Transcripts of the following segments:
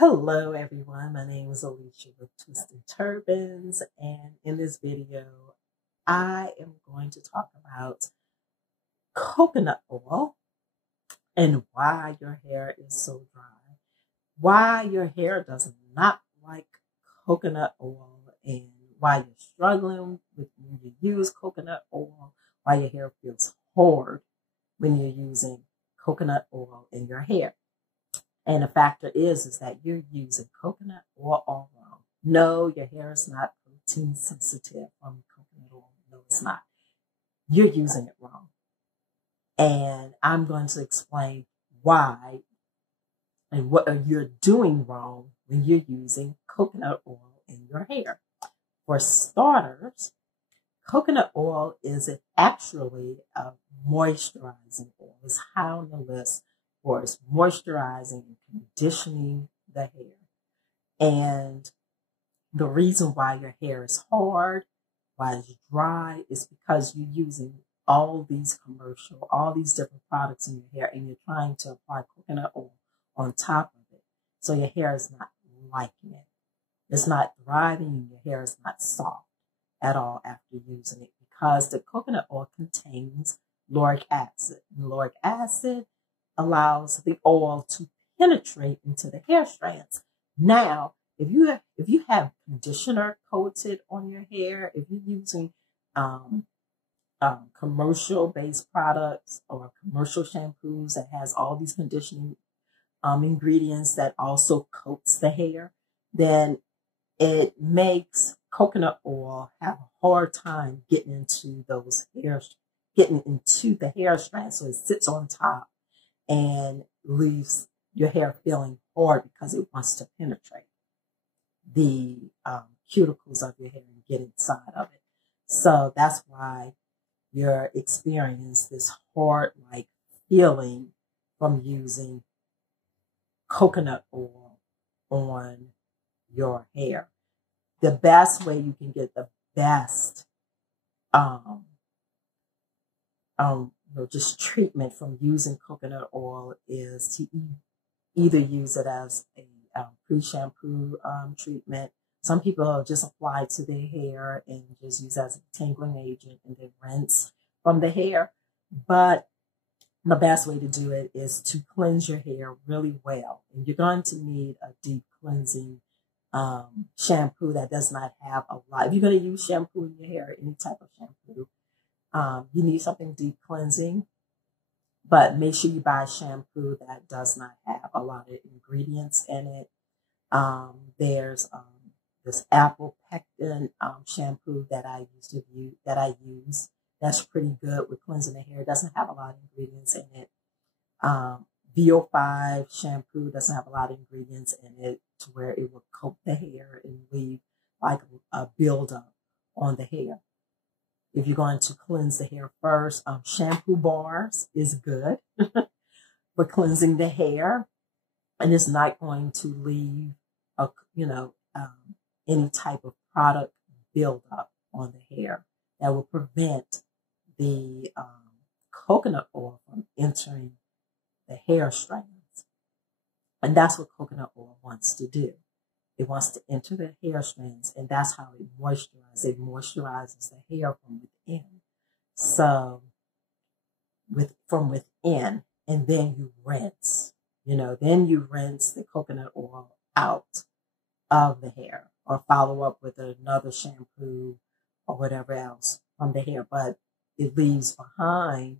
Hello everyone, my name is Alicia with Twisted Turbans, and in this video I am going to talk about coconut oil and why your hair is so dry, why your hair does not like coconut oil, and why you're struggling with when you use coconut oil, why your hair feels hard when you're using coconut oil in your hair. And the factor is that you're using coconut oil all wrong. No, your hair is not protein sensitive from coconut oil. No, it's not. You're using it wrong. And I'm going to explain why and what you're doing wrong when you're using coconut oil in your hair. For starters, coconut oil is actually a moisturizing oil. It's high on the list for its moisturizing and conditioning the hair. And the reason why your hair is hard, why it's dry, is because you're using all these different products in your hair, and you're trying to apply coconut oil on top of it. So your hair is not liking it. It's not thriving. Your hair is not soft at all after using it because the coconut oil contains lauric acid. And lauric acid allows the oil to penetrate into the hair strands. Now, if you have conditioner coated on your hair, if you're using commercial-based products or commercial shampoos that has all these conditioning ingredients that also coats the hair, then it makes coconut oil have a hard time getting into the hair strands. So it sits on top and leaves your hair feeling hard because it wants to penetrate the cuticles of your hair and get inside of it. So that's why you're experiencing this hard-like feeling from using coconut oil on your hair. The best way you can get the best just treatment from using coconut oil is to either use it as a pre-shampoo treatment. Some people just apply to their hair and just use as a tangling agent and then rinse from the hair. But the best way to do it is to cleanse your hair really well. And you're going to need a deep cleansing shampoo that does not have a lot. If you're going to use shampoo in your hair, any type of shampoo, you need something deep cleansing, but make sure you buy a shampoo that does not have a lot of ingredients in it. There's this apple pectin shampoo that I use. That's pretty good with cleansing the hair. It doesn't have a lot of ingredients in it. VO5 shampoo doesn't have a lot of ingredients in it to where it will coat the hair and leave like a buildup on the hair. If you're going to cleanse the hair first, shampoo bars is good for cleansing the hair, and it's not going to leave any type of product buildup on the hair that will prevent the coconut oil from entering the hair strands. And that's what coconut oil wants to do. It wants to enter the hair strands, and that's how it moisturizes. It moisturizes the hair from within. So, from within, and then you rinse. Then you rinse the coconut oil out of the hair, or follow up with another shampoo or whatever else from the hair. But it leaves behind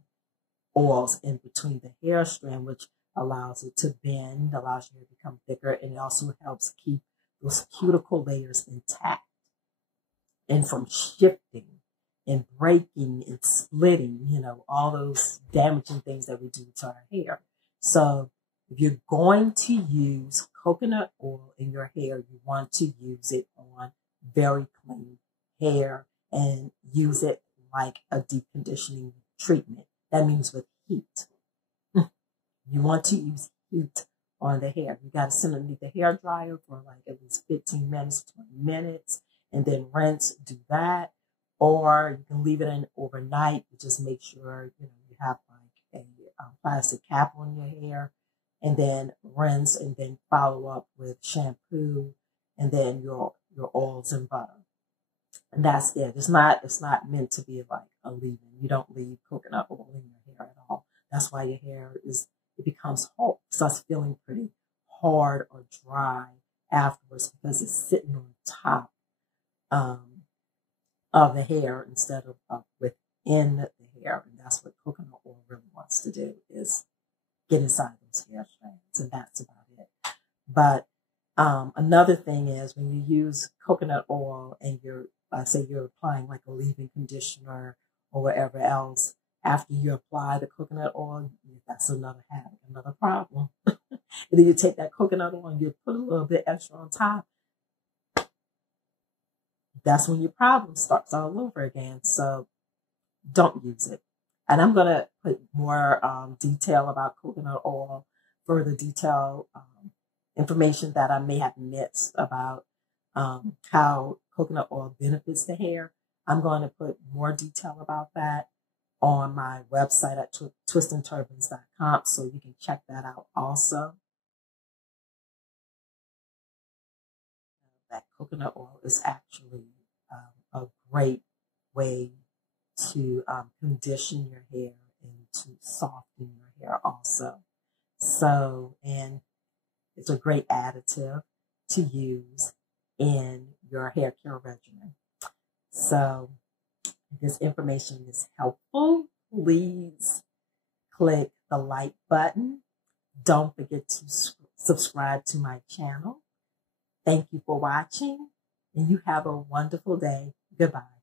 oils in between the hair strand, which allows it to bend, allows your hair to become thicker, and it also helps keep those cuticle layers intact and from shifting and breaking and splitting, all those damaging things that we do to our hair. So if you're going to use coconut oil in your hair, you want to use it on very clean hair and use it like a deep conditioning treatment. That means with heat. You want to use heat on the hair. You got to sit underneath the hair dryer for like at least 15 minutes, 20 minutes, and then rinse, do that. Or you can leave it in overnight. Just make sure you have like a plastic cap on your hair and then rinse, and then follow up with shampoo, and then your oils and butter. And that's it. It's not meant to be like a leave-in. You don't leave coconut oil in your hair at all. That's why your hair it becomes hard, starts feeling pretty hard or dry afterwards, because it's sitting on top of the hair instead of within the hair. And that's what coconut oil really wants to do, is get inside those hair strands, and that's about it. But another thing is, when you use coconut oil and say you're applying like a leave-in conditioner or whatever else, after you apply the coconut oil, that's another habit, another problem. And then you take that coconut oil and you put a little bit extra on top. That's when your problem starts all over again. So don't use it. And I'm going to put more detail about coconut oil, further detail information that I may have missed about how coconut oil benefits the hair. I'm going to put more detail about that on my website at twistandturbans.com, so you can check that out also. That coconut oil is actually a great way to condition your hair and to soften your hair also. So, and it's a great additive to use in your hair care regimen. So, if this information is helpful, please click the like button. Don't forget to subscribe to my channel. Thank you for watching, and you have a wonderful day. Goodbye.